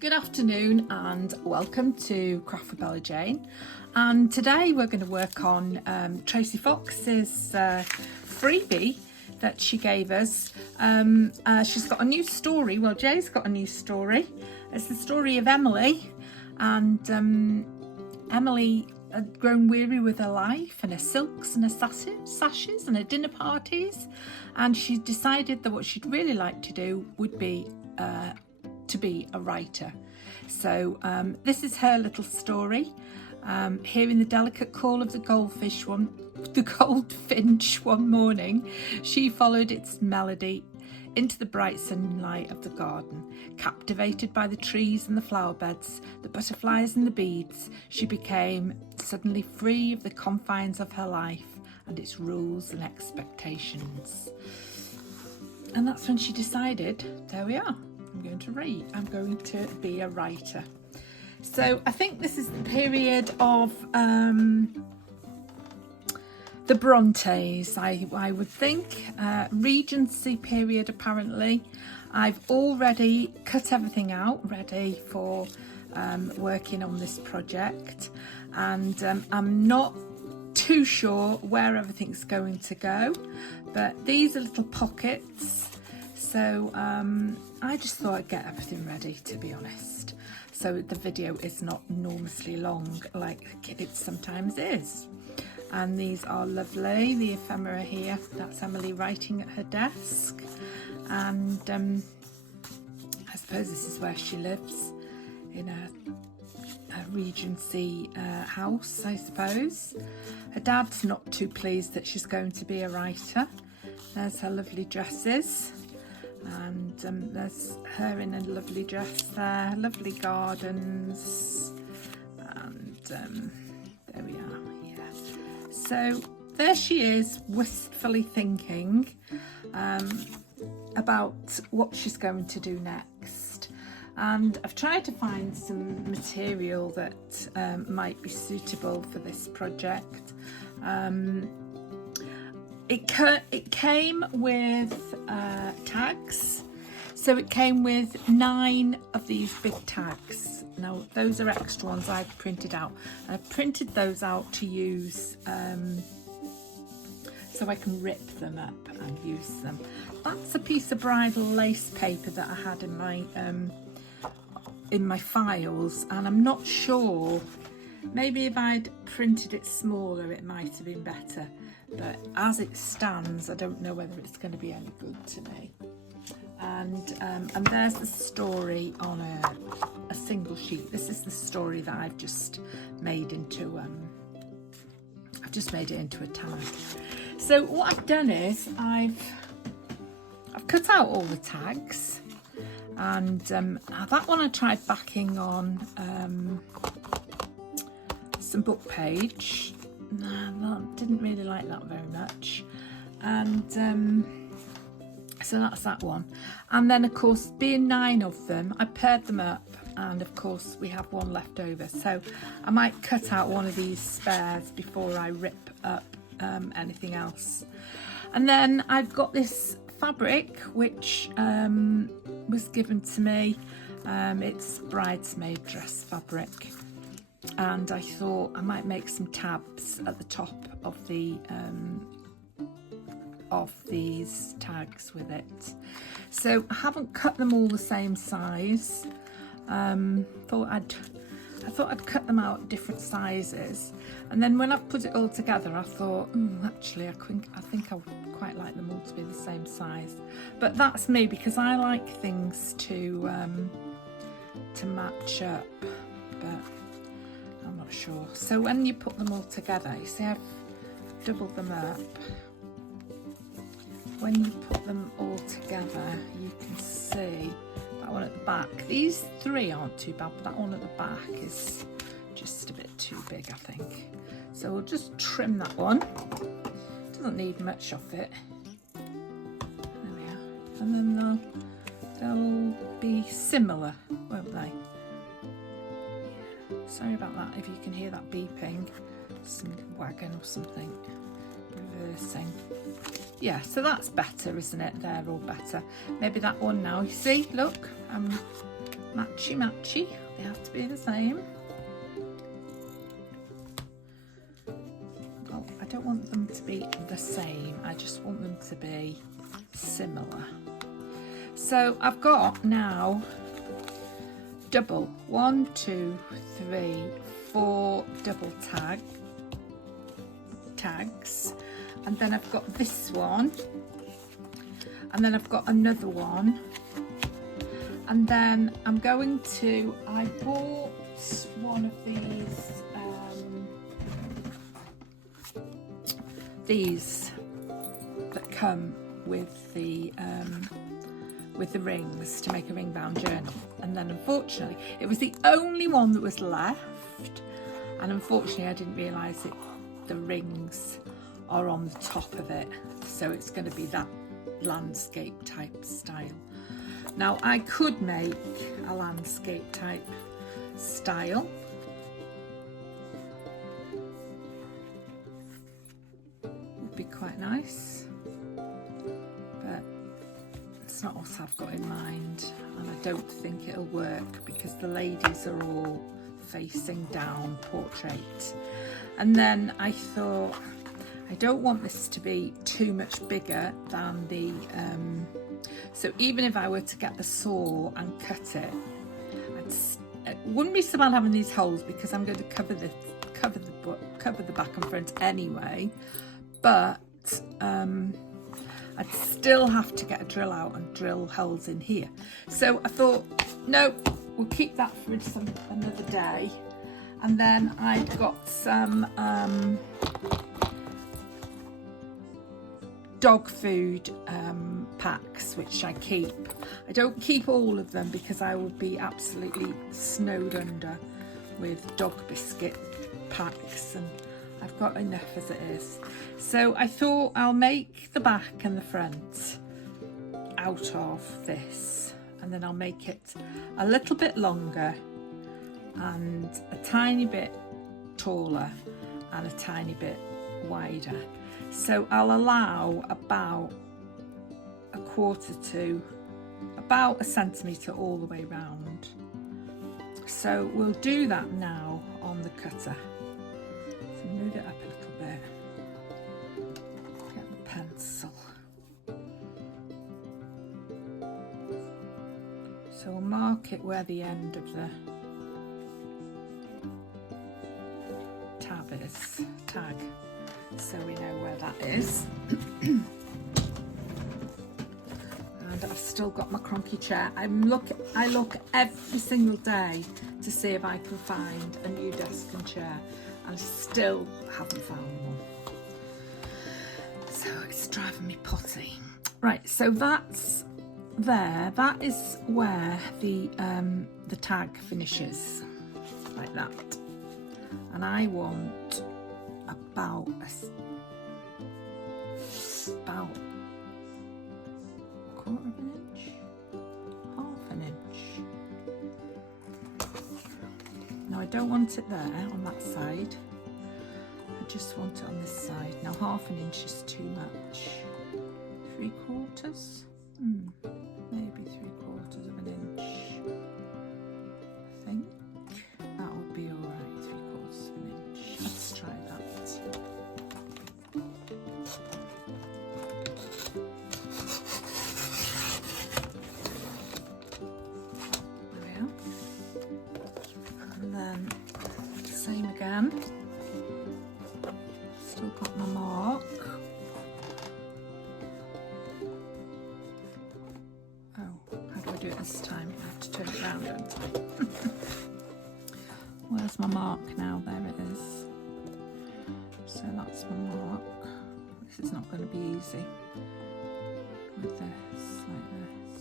Good afternoon and welcome to Craft with Bella Jane, and today we're going to work on Tracie Fox's freebie that she gave us. She's got a new story. Well, Jay's got a new story. It's the story of Emilie, and Emilie had grown weary with her life and her silks and her sashes and her dinner parties, and she decided that what she'd really like to do would be to be a writer. So this is her little story. Hearing the delicate call of the goldfinch one morning, she followed its melody into the bright sunlight of the garden. Captivated by the trees and the flower beds, the butterflies and the beads, she became suddenly free of the confines of her life and its rules and expectations. And that's when she decided, there we are, I'm going to read. I'm going to be a writer. So I think this is the period of the Brontes, I would think. Regency period, apparently. I've already cut everything out, ready for working on this project. And I'm not too sure where everything's going to go. But these are little pockets. So I just thought I'd get everything ready, to be honest. So the video is not enormously long like it sometimes is. And these are lovely, the ephemera here. That's Emilie writing at her desk. And I suppose this is where she lives, in a Regency house, I suppose. Her dad's not too pleased that she's going to be a writer. There's her lovely dresses. And there's her in a lovely dress there, lovely gardens, and there we are, yeah. So there she is, wistfully thinking about what she's going to do next. And I've tried to find some material that might be suitable for this project. It came with tags, so it came with 9 of these big tags. Now those are extra ones I've printed out, and I've printed those out to use so I can rip them up and use them. That's a piece of bridal lace paper that I had in my files, and I'm not sure, maybe if I'd printed it smaller it might have been better. But as it stands, I don't know whether it's going to be any good to me. And there's the story on a single sheet. This is the story that I've just made into a tag. So what I've done is I've cut out all the tags, and that one I tried backing on some book page. No, didn't really like that very much, and so that's that one. And then of course, being 9 of them, I paired them up, and of course we have one left over, so I might cut out one of these spares before I rip up anything else. And then I've got this fabric which was given to me. It's bridesmaid dress fabric. And I thought I might make some tabs at the top of these tags with it. So I haven't cut them all the same size. I thought I'd cut them out different sizes, and then when I've put it all together, I thought, actually, I think I would quite like them all to be the same size. But that's me, because I like things to match up. But I'm not sure. So when you put them all together, you see I've doubled them up. When you put them all together, you can see that one at the back. These 3 aren't too bad, but that one at the back is just a bit too big, I think. So we'll just trim that one. Doesn't need much of it. There we are. And then they'll be similar, won't they? Sorry about that, if you can hear that beeping, some wagon or something reversing. Yeah, so that's better, isn't it? They're all better. Maybe that one now, you see, look, I'm matchy matchy, they have to be the same. Well, I don't want them to be the same, I just want them to be similar. So I've got now double 1, 2, 3, 4 double tags, and then I've got this one, and then I've got another one, and then I'm going to, I bought one of these that come with the rings to make a ring bound journal, and then unfortunately it was the only one that was left, and unfortunately I didn't realise it, the rings are on the top of it, so it's going to be that landscape type style. Now I could make a landscape type style, would be quite nice, but it's not what I've got in mind, and I don't think it'll work because the ladies are all facing down, portrait. And then I thought, I don't want this to be too much bigger than the so even if I were to get the saw and cut it, it wouldn't be so bad having these holes because I'm going to cover the back and front anyway, but I'd still have to get a drill out and drill holes in here. So I thought, no, we'll keep that for another day. And then I've got some dog food packs, which I keep. I don't keep all of them because I would be absolutely snowed under with dog biscuit packs, and I've got enough as it is. So I thought I'll make the back and the front out of this, and then I'll make it a little bit longer and a tiny bit taller and a tiny bit wider. So I'll allow about a quarter to about a centimetre all the way round. So we'll do that now on the cutter. So move it up a little bit. Get the pencil. So we'll mark it where the end of the tag, so we know where that is. And I've still got my cronky chair. I look every single day to see if I can find a new desk and chair, and I still haven't found one. So it's driving me potty. Right, so that's there. That is where the tag finishes, like that. And I want about a quarter of an inch, half an inch. Now I don't want it there on that side, I just want it on this side. Now half an inch is too much. 3/4, maybe 3/4 of an inch. I think that would be all right. 3/4 of an inch. Let's try that. There we are. And then same again. Still got my mark. Oh, how do I do it this time? I have to turn it around, don't I? Where's my mark now? There it is. So that's my mark. This is not going to be easy with this, like this.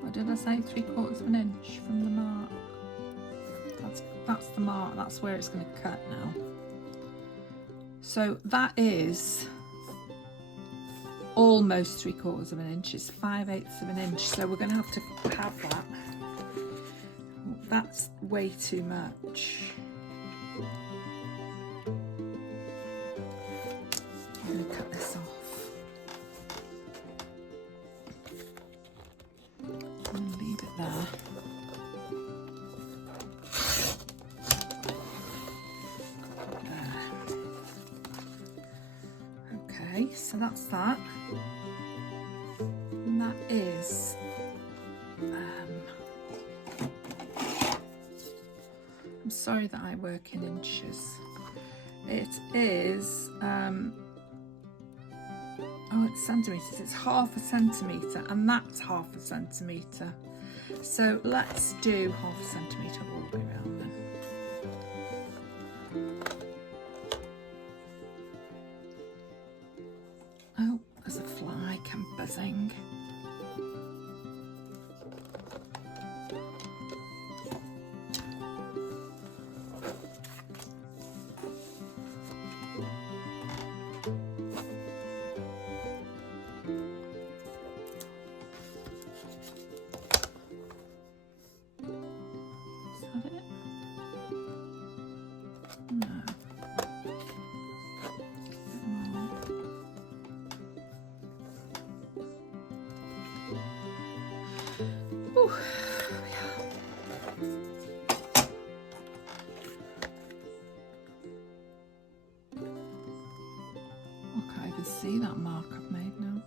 What did I say? 3/4 of an inch from the mark. That's the mark. That's where it's going to cut now. So that is almost 3/4 of an inch. It's 5/8 of an inch. So we're going to have that. That's way too much. I'm going to cut this off. Okay, so that's that. And that is I'm sorry that I work in inches. It is oh, it's centimetres. It's 1/2 centimetre, and that's 1/2 centimetre. So let's do 1/2 centimetre all the way around then. Oh, there's a fly come buzzing. Okay, I can see that mark I've made now.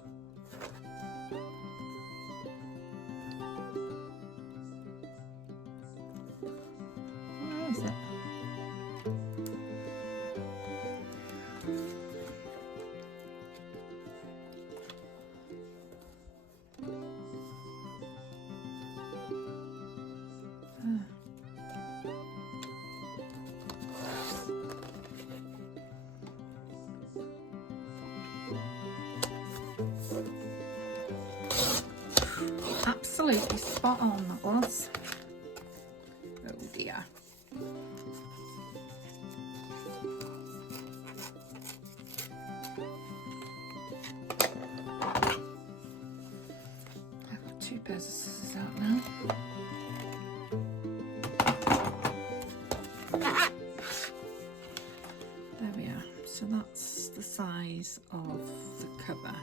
Where is it? Absolutely spot on, that was. Oh dear. I've got 2 pairs of scissors out now. There we are. So that's the size of the cover.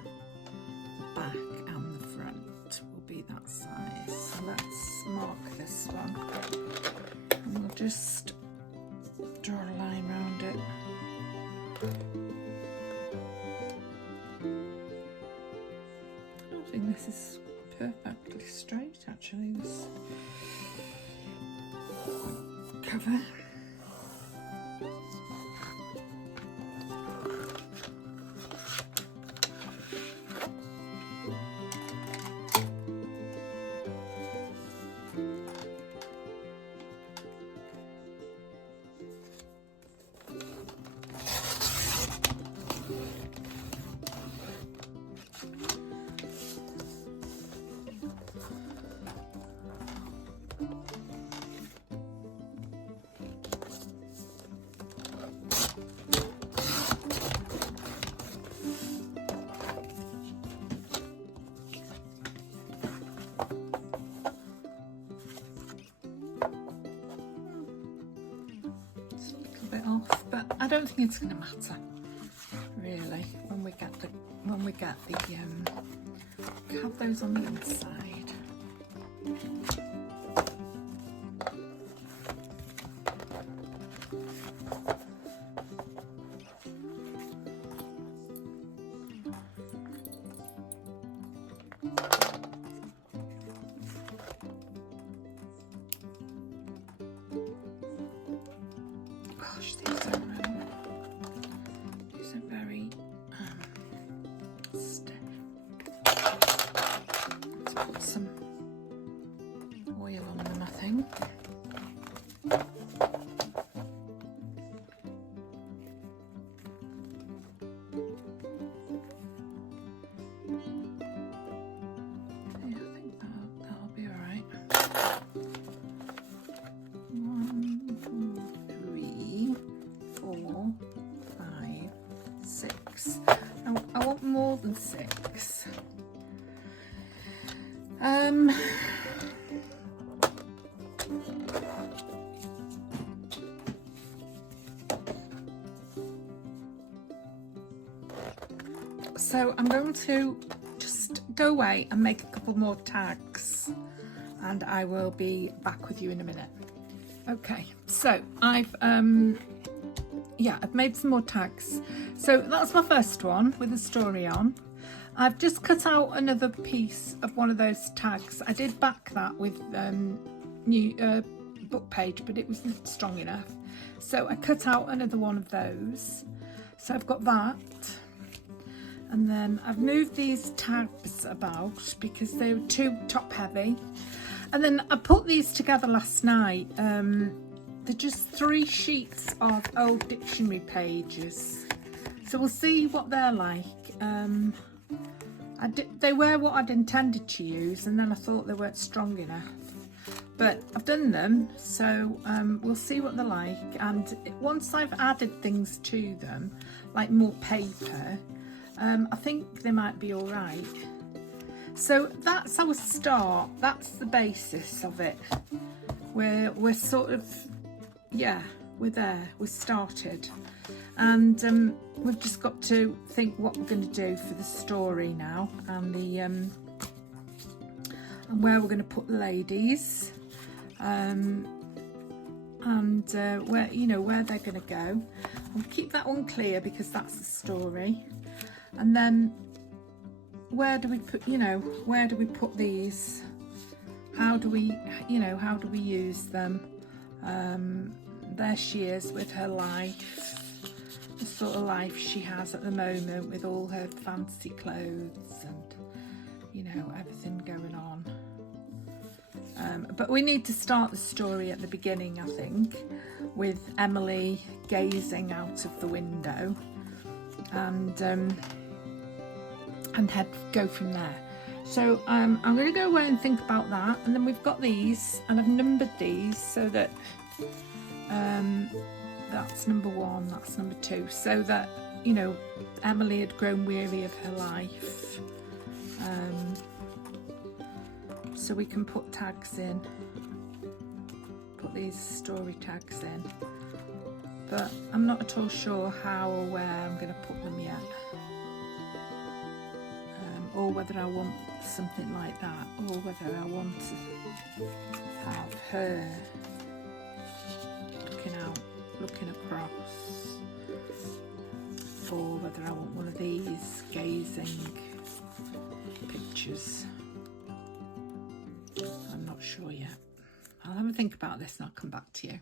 The back and the front will be that size. So let's mark this one. And we'll just draw a line around it. I don't think this is perfectly straight actually, this cover. Off, but I don't think it's going to matter really when we get the have those on the inside. Gosh, these are very stiff. Let's put some oil on them, I think. Yeah, I think that'll be all right. 1, 2, 3, 4, 5, 6. I want more than 6. So I'm going to just go away and make a couple more tags, and I will be back with you in a minute. Okay, so I've yeah, I've made some more tags. So that's my first one with a story on. I've just cut out another piece of one of those tags. I did back that with new book page, but it wasn't strong enough. So I cut out another one of those. So I've got that. And then I've moved these tabs about because they were too top heavy. And then I put these together last night. They're just 3 sheets of old dictionary pages. So we'll see what they're like. They were what I'd intended to use, and then I thought they weren't strong enough. But I've done them, so we'll see what they're like. And once I've added things to them, like more paper, I think they might be all right. So that's our start. That's the basis of it. We're sort of, yeah, we're there. We're started. And we've just got to think what we're going to do for the story now, and the and where we're going to put the ladies, and where, you know, where they're going to go. I'll keep that one clear because that's the story. And then where do we put, you know, where do we put these? How do we, you know, how do we use them? There she is with her life. The sort of life she has at the moment with all her fancy clothes and, you know, everything going on. But we need to start the story at the beginning, I think, with Emilie gazing out of the window, and go from there. So I'm going to go away and think about that, and then we've got these, and I've numbered these so that that's number 1, that's number 2, so that, you know, Emilie had grown weary of her life. So we can put tags in, put these story tags in, but I'm not at all sure how or where I'm going to put them yet, or whether I want something like that, or whether I want to have her looking across, or whether I want one of these gazing pictures. I'm not sure yet. I'll have a think about this and I'll come back to you.